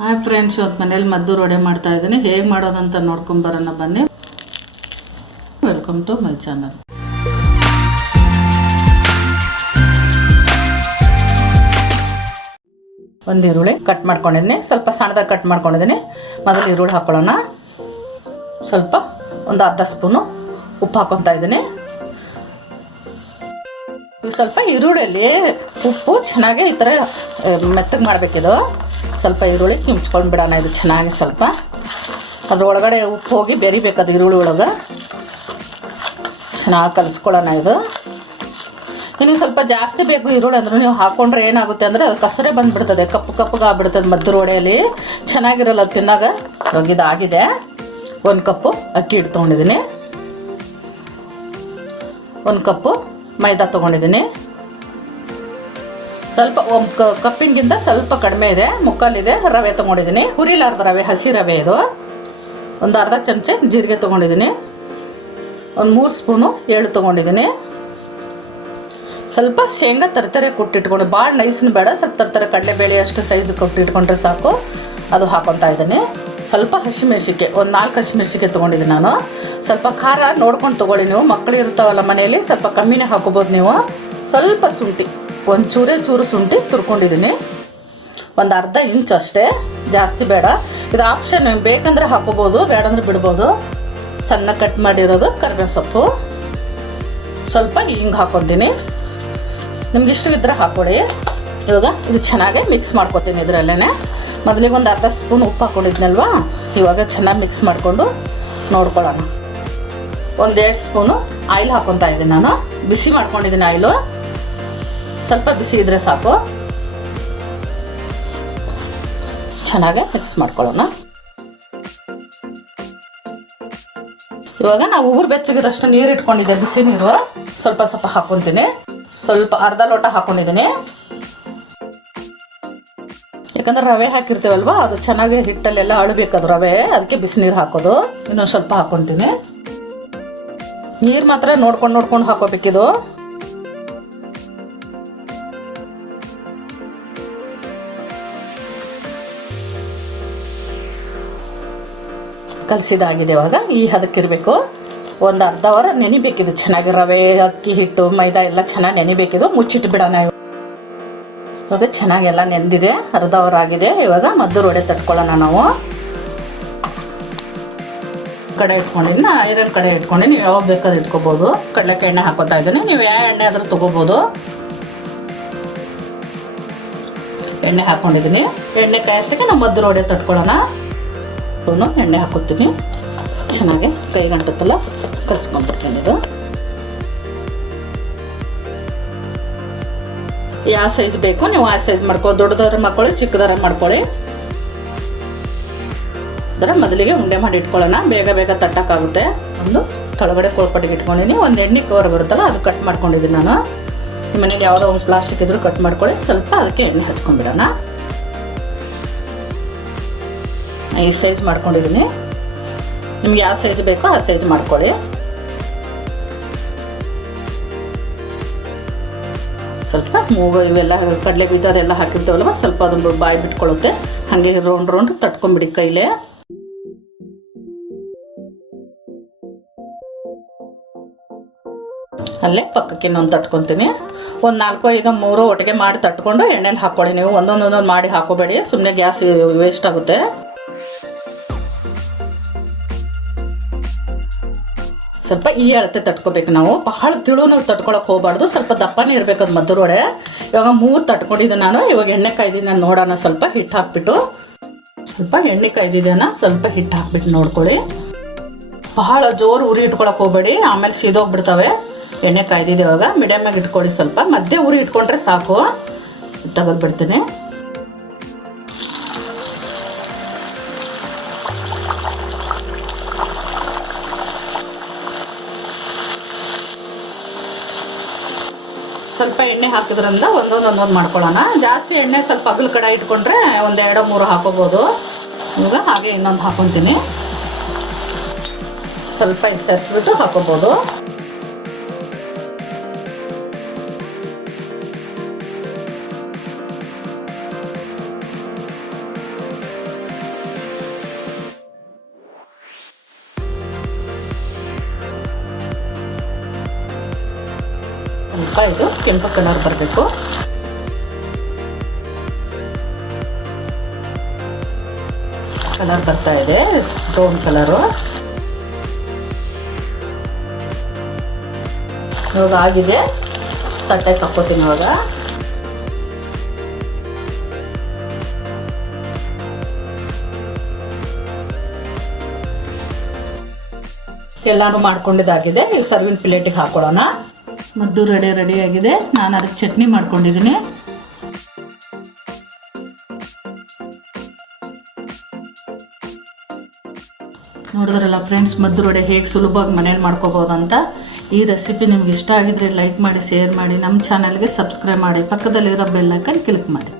Hi friends, ಇವತ್ತು ಮನೇಲಿ ಮದ್ದೂರು ವಡೆ ಮಾಡ್ತಾ ಇದ್ದೀನಿ. ಹೇಗೆ ಮಾಡೋದಂತ ನೋಡ್ಕೊಂಬರೋಣ ಬನ್ನಿ. Welcome to my channel. ಒಂದು ಈರುಳ್ಳಿ ಕಟ್ ಮಾಡ್ಕೊಂಡಿದ್ದೀನಿ, ಸ್ವಲ್ಪ ಸಣ್ಣದಾಗಿ ಕಟ್ ಮಾಡ್ಕೊಂಡಿದ್ದೀನಿ. ಮೊದಲು ಈರುಳ್ಳಿ ಹಾಕ್ಕೊಳ್ಳೋಣ. ಸ್ವಲ್ಪ ಒಂದು ಅರ್ಧ ಸ್ಪೂನು ಉಪ್ಪು ಹಾಕ್ಕೊತಾ ಇದ್ದೀನಿ. ಸ್ವಲ್ಪ ಈರುಳ್ಳಿಯಲ್ಲಿ ಉಪ್ಪು ಚೆನ್ನಾಗಿ ಈ ಥರ ಮೆತ್ತಗೆ ಮಾಡಬೇಕಿದು. ಸ್ವಲ್ಪ ಈರುಳ್ಳಿ ಕಿಮ್ಚ್ಕೊಂಡು ಬಿಡೋಣ. ಇದು ಚೆನ್ನಾಗಿ ಸ್ವಲ್ಪ ಅದ್ರೊಳಗಡೆ ಉಪ್ಪು ಹೋಗಿ ಬೆರಿಬೇಕದು ಈರುಳ್ಳಿ ಒಳಗೆ. ಚೆನ್ನಾಗಿ ಕಲಿಸ್ಕೊಳ್ಳೋಣ. ಇದು ಇನ್ನು ಸ್ವಲ್ಪ ಜಾಸ್ತಿ ಬೇಕು ಈರುಳ್ಳಿ ಅಂದ್ರೂ ನೀವು ಹಾಕ್ಕೊಂಡ್ರೆ ಏನಾಗುತ್ತೆ ಅಂದರೆ ಅದು ಕಸರೆ ಬಂದುಬಿಡ್ತದೆ, ಕಪ್ಪು ಕಪ್ಪಗೆ ಆಗ್ಬಿಡ್ತದೆ ಮದ್ದೂರು ವಡೆಯಲ್ಲಿ. ಚೆನ್ನಾಗಿರಲ್ಲ ಅದು ತಿನ್ನಾಗ. ಇವಾಗ ಇದಾಗಿದೆ. 1 ಕಪ್ಪು ಅಕ್ಕಿ ಹಿಟ್ಟು ತೊಗೊಂಡಿದ್ದೀನಿ. 1 ಕಪ್ಪು ಮೈದಾ ತೊಗೊಂಡಿದ್ದೀನಿ. ಸ್ವಲ್ಪ ಕಪ್ಪಿಗಿಂತ ಸ್ವಲ್ಪ ಕಡಿಮೆ ಇದೆ, ಮುಕ್ಕಾಲಿದೆ ರವೆ ತೊಗೊಂಡಿದ್ದೀನಿ. ಹುರಿಲಾರ್ದ ರವೆ, ಹಸಿ ರವೆ ಇದು. ಒಂದು ಅರ್ಧ ಚಮಚ ಜೀರಿಗೆ ತೊಗೊಂಡಿದ್ದೀನಿ. ಒಂದು 3 ಸ್ಪೂನು ಎಳ್ಳು ತೊಗೊಂಡಿದ್ದೀನಿ. ಸ್ವಲ್ಪ ಶೇಂಗಾ ತರತರೆ ಕುಟ್ಟಿಟ್ಕೊಂಡು, ಭಾಳ ನೈಸ್ನು ಬೇಡ, ಸ್ವಲ್ಪ ತರತರೆ ಕಡಲೆಬೇಳೆ ಅಷ್ಟು ಸೈಜ್ ಕೊಟ್ಟಿಟ್ಕೊಂಡ್ರೆ ಸಾಕು. ಅದು ಹಾಕ್ಕೊತಾ ಇದ್ದೀನಿ. ಸ್ವಲ್ಪ ಹಸಿಮೆಣ್ಸಿಕೆ, ಒಂದು 4 ಹಸಿಮೆಣ್ಸಿಕೆ ತೊಗೊಂಡಿದ್ದೀನಿ ನಾನು. ಸ್ವಲ್ಪ ಖಾರ ನೋಡ್ಕೊಂಡು ತೊಗೊಳ್ಳಿ ನೀವು. ಮಕ್ಕಳು ಇರ್ತಾವಲ್ಲ ಮನೆಯಲ್ಲಿ, ಸ್ವಲ್ಪ ಕಮ್ಮಿನೇ ಹಾಕೋಬೋದು ನೀವು. ಸ್ವಲ್ಪ ಶುಂಠಿ, ಒಂದು ಚೂರು ಶುಂಠಿ ತುರ್ಕೊಂಡಿದ್ದೀನಿ. ಒಂದು ಅರ್ಧ ಇಂಚ್ ಅಷ್ಟೇ, ಜಾಸ್ತಿ ಬೇಡ. ಇದು ಆಪ್ಷನ್, ಬೇಕಂದರೆ ಹಾಕೋಬೋದು, ಬೇಡಂದ್ರೆ ಬಿಡ್ಬೋದು. ಸಣ್ಣ ಕಟ್ ಮಾಡಿರೋದು ಕರಿಬೇವು ಸೊಪ್ಪು. ಸ್ವಲ್ಪ ಹಿಂಗೆ ಹಾಕ್ಕೊತೀನಿ. ನಿಮ್ಗೆ ಇಷ್ಟವಿದ್ದರೆ ಹಾಕ್ಕೊಳ್ಳಿ. ಇವಾಗ ಇದು ಚೆನ್ನಾಗಿ ಮಿಕ್ಸ್ ಮಾಡ್ಕೊತೀನಿ. ಇದರಲ್ಲೇ ಮೊದಲಿಗೆ ಒಂದು ಅರ್ಧ ಸ್ಪೂನ್ ಉಪ್ಪು ಹಾಕ್ಕೊಂಡಿದ್ನಲ್ವಾ, ಇವಾಗ ಚೆನ್ನಾಗಿ ಮಿಕ್ಸ್ ಮಾಡಿಕೊಂಡು ನೋಡ್ಕೊಳ್ಳೋಣ. ಒಂದು 2 ಸ್ಪೂನು ಆಯಿಲ್ ಹಾಕ್ಕೊತಾ ಇದ್ದೀನಿ ನಾನು. ಬಿಸಿ ಮಾಡ್ಕೊಂಡಿದ್ದೀನಿ ಆಯಿಲು. ಸ್ವಲ್ಪ ಬಿಸಿ ಇದ್ದರೆ ಸಾಕು. ಚೆನ್ನಾಗಿ ಮಿಕ್ಸ್ ಮಾಡ್ಕೊಳ್ಳೋಣ. ಇವಾಗ ನಾವು ಉಗುರು ಬೆಚ್ಚಗಿದಷ್ಟು ನೀರು ಇಟ್ಕೊಂಡಿದ್ದೆ, ಬಿಸಿ ನೀರು. ಸ್ವಲ್ಪ ಸ್ವಲ್ಪ ಹಾಕ್ಕೊತೀನಿ. ಸ್ವಲ್ಪ ಅರ್ಧ ಲೋಟ ಹಾಕ್ಕೊಂಡಿದ್ದೀನಿ. ಯಾಕಂದ್ರೆ ರವೆ ಹಾಕಿರ್ತೀವಲ್ವ, ಅದು ಚೆನ್ನಾಗಿ ಹಿಟ್ಟಲ್ಲೆಲ್ಲ ಅಳಬೇಕದು ರವೆ, ಅದಕ್ಕೆ ಬಿಸಿ ನೀರು ಹಾಕೋದು. ಇನ್ನೊಂದು ಸ್ವಲ್ಪ ಹಾಕ್ಕೊತೀನಿ. ನೀರು ಮಾತ್ರ ನೋಡ್ಕೊಂಡು ಹಾಕೋಬೇಕಿದು. ಕಲಸಿದಾಗಿದೆ. ಇವಾಗ ಈ ಹದಕ್ಕಿರಬೇಕು. ಒಂದು ಅರ್ಧ ಅವರ್ ನೆನಿಬೇಕಿದು ಚೆನ್ನಾಗಿ. ರವೆ, ಅಕ್ಕಿ ಹಿಟ್ಟು, ಮೈದಾ ಎಲ್ಲ ಚೆನ್ನಾಗಿ ನೆನಿಬೇಕಿದು. ಮುಚ್ಚಿಟ್ಟು ಬಿಡೋಣ. ಇವಾಗ ಚೆನ್ನಾಗಿ ಎಲ್ಲ ನೆಂದಿದೆ, ಅರ್ಧ ಅವರ್ ಆಗಿದೆ. ಇವಾಗ ಮದ್ದೂರು ವಡೆ ತಟ್ಕೊಳ್ಳೋಣ ನಾವು. ಕಡೆ ಇಟ್ಕೊಂಡಿದ್ದೀನಿ, ಐರನ್ ಕಡೆ ಇಟ್ಕೊಂಡು ನೀವು ಯಾವಾಗ ಬೇಕಾದ್ರೂ ಇಟ್ಕೋಬೋದು. ಕಡಲೆಕಾಯಿ ಎಣ್ಣೆ ಹಾಕೋತಾ ಇದ್ದೀನಿ. ನೀವು ಯಾವ ಎಣ್ಣೆ ಆದರೂ ತೊಗೋಬೋದು. ಎಣ್ಣೆ ಹಾಕ್ಕೊಂಡಿದ್ದೀನಿ. ಎಣ್ಣೆ ಕಾಯಷ್ಟಕ್ಕೆ ನಾವು ಮದ್ದೂರು ವಡೆ ತಟ್ಕೊಳ್ಳೋಣ. ಎಣ್ಣೆ ಹಾಕೋತೀನಿ. ಚೆನ್ನಾಗಿ ಕೈಗಂಟತ್ತಲ್ಲ ಕಲಿಸ್ಕೊಂಡ್ಬಿಡ್ತೀನಿ. ಇದು ಯಾವ ಸೈಜ್ ಬೇಕು ನೀವು ಆ ಸೈಜ್ ಮಾಡ್ಕೊಳ್ಳಿ. ದೊಡ್ಡದವ್ರ ಮಾಡ್ಕೊಳ್ಳಿ, ಚಿಕ್ಕದವ್ರ ಮಾಡ್ಕೊಳ್ಳಿ. ಅದರ ಮೊದಲಿಗೆ ಉಂಡೆ ಮಾಡಿ ಇಟ್ಕೊಳ್ಳೋಣ. ಬೇಗ ಬೇಗ ತಟ್ಟಕ್ಕಾಗುತ್ತೆ. ಒಂದು ಕೆಳಗಡೆ ಕೋಳ್ಪಟ್ಟಿಗೆ ಇಟ್ಕೊಂಡಿದ್ದೀನಿ. ಒಂದು ಎಣ್ಣೆ ಕವರ್ ಬರುತ್ತಲ್ಲ, ಅದು ಕಟ್ ಮಾಡ್ಕೊಂಡಿದ್ದೀನಿ ನಾನು. ನಿಮ್ಮ ಮನೆಗೆ ಯಾವುದೋ ಒಂದು ಪ್ಲಾಸ್ಟಿಕ್ ಇದ್ರೂ ಕಟ್ ಮಾಡ್ಕೊಳ್ಳಿ. ಸ್ವಲ್ಪ ಅದಕ್ಕೆ ಎಣ್ಣೆ ಹಚ್ಕೊಂಡ್ಬಿಡೋಣ. ಈ ಸೈಜ್ ಮಾಡ್ಕೊಂಡಿದ್ದೀನಿ. ನಿಮ್ಗೆ ಯಾವ ಸೈಜ್ ಬೇಕೋ ಆ ಸೈಜ್ ಮಾಡ್ಕೊಳ್ಳಿ. ಸ್ವಲ್ಪ ಮೂಗು ಇವೆಲ್ಲ ಕಡಲೆ ಬೀಜ ಅದೆಲ್ಲ ಹಾಕಿರ್ತೀವಲ್ವ, ಸ್ವಲ್ಪ ಅದನ್ನು ಬಾಯಿ ಬಿಟ್ಕೊಳ್ಳುತ್ತೆ. ಹಾಗೆ ರೌಂಡ್ ತಟ್ಕೊಂಬಿಡಿ ಕೈಲೇ. ಅಲ್ಲೇ ಪಕ್ಕಕ್ಕೆ ಇನ್ನೊಂದು ತಟ್ಕೊತೀನಿ. ಒಂದು 4-5 3 ಒಟ್ಟಿಗೆ ಮಾಡಿ ತಟ್ಕೊಂಡು ಎಣ್ಣೆಲಿ ಹಾಕ್ಕೊಳ್ಳಿ ನೀವು. ಒಂದೊಂದು ಮಾಡಿ ಹಾಕೋಬೇಡಿ, ಸುಮ್ಮನೆ ಗ್ಯಾಸ್ ವೇಸ್ಟ್ ಆಗುತ್ತೆ. ಸ್ವಲ್ಪ ಈ ಅಳತೆ ತಟ್ಕೋಬೇಕು ನಾವು. ಬಹಳ ತಿಳುನು ತಟ್ಕೊಳಕ್ಕೆ ಹೋಗಬಾರ್ದು. ಸ್ವಲ್ಪ ದಪ್ಪನೇ ಇರಬೇಕು ಅದು ಮದ್ದೂರು ವಡೆ. ಇವಾಗ 3 ತಟ್ಕೊಂಡಿದ್ದೆ ನಾನು. ಇವಾಗ ಎಣ್ಣೆ ಕಾಯ್ದಿದ್ದೆ ನಾನು. ನೋಡೋಣ, ಸ್ವಲ್ಪ ಹಿಟ್ಟು ಹಾಕ್ಬಿಟ್ಟು. ಸ್ವಲ್ಪ ಎಣ್ಣೆ ಕಾಯ್ದಿದ್ದೇನ, ಸ್ವಲ್ಪ ಹಿಟ್ಟು ಹಾಕ್ಬಿಟ್ಟು ನೋಡ್ಕೊಳ್ಳಿ. ಬಹಳ ಜೋರು ಉರಿ ಇಟ್ಕೊಳಕ್ಕೆ ಹೋಗಬೇಡಿ, ಆಮೇಲೆ ಸೀದೋಗ್ಬಿಡ್ತವೆ. ಎಣ್ಣೆ ಕಾಯ್ದಿದೆ. ಇವಾಗ ಮೀಡಿಯಮಾಗಿ ಇಟ್ಕೊಳ್ಳಿ. ಸ್ವಲ್ಪ ಮಧ್ಯೆ ಉರಿ ಇಟ್ಕೊಂಡ್ರೆ ಸಾಕು. ತೆಗೆದ್ಬಿಡ್ತೀನಿ. ಸ್ವಲ್ಪ ಎಣ್ಣೆ ಹಾಕಿದ್ರಿಂದ ಒಂದೊಂದು ಮಾಡ್ಕೊಳ್ಳೋಣ. ಜಾಸ್ತಿ ಎಣ್ಣೆ ಸ್ವಲ್ಪ ಅಗಲ ಕಡೆ ಇಟ್ಕೊಂಡ್ರೆ 1-2-3 ಹಾಕೋಬೋದು. ಇವಾಗ ಹಾಗೆ ಇನ್ನೊಂದು ಹಾಕೊತೀನಿ. ಸ್ವಲ್ಪ ಸರಿಸ್ಬಿಟ್ಟು ಹಾಕೋಬೋದು. ಸ್ವಲ್ಪ ಇದು ಕೆಂಪು ಕಲರ್ ಬರಬೇಕು. ಕಲರ್ ಬರ್ತಾ ಇದೆ, ಬ್ರೌನ್ ಕಲರು. ಇವಾಗ ಆಗಿದೆ, ತಟ್ಟೆಗೆ ಹಾಕ್ಕೋತೀನಿ. ಇವಾಗ ಎಲ್ಲಾನು ಮಾಡ್ಕೊಂಡಿದ್ದಾಗಿದೆ. ಈಗ ಸರ್ವಿಂಗ್ ಪ್ಲೇಟಿಗೆ ಹಾಕೊಳ್ಳೋಣ. ಮದ್ದು ರೆಡಿಯಾಗಿದೆ. ನಾನು ಅದಕ್ಕೆ ಚಟ್ನಿ ಮಾಡ್ಕೊಂಡಿದ್ದೀನಿ. ನೋಡಿದ್ರಲ್ಲ ಫ್ರೆಂಡ್ಸ್, ಮದ್ದು ವಡೆ ಹೇಗೆ ಸುಲಭವಾಗಿ ಮನೇಲಿ ಮಾಡ್ಕೋಬೋದು ಅಂತ. ಈ ರೆಸಿಪಿ ನಿಮ್ಗೆ ಇಷ್ಟ ಆಗಿದ್ರೆ ಲೈಕ್ ಮಾಡಿ, ಶೇರ್ ಮಾಡಿ, ನಮ್ಮ ಚಾನಲ್ಗೆ ಸಬ್ಸ್ಕ್ರೈಬ್ ಮಾಡಿ, ಪಕ್ಕದಲ್ಲಿರೋ ಬೆಲ್ ಐಕನ್ ಕ್ಲಿಕ್ ಮಾಡಿ.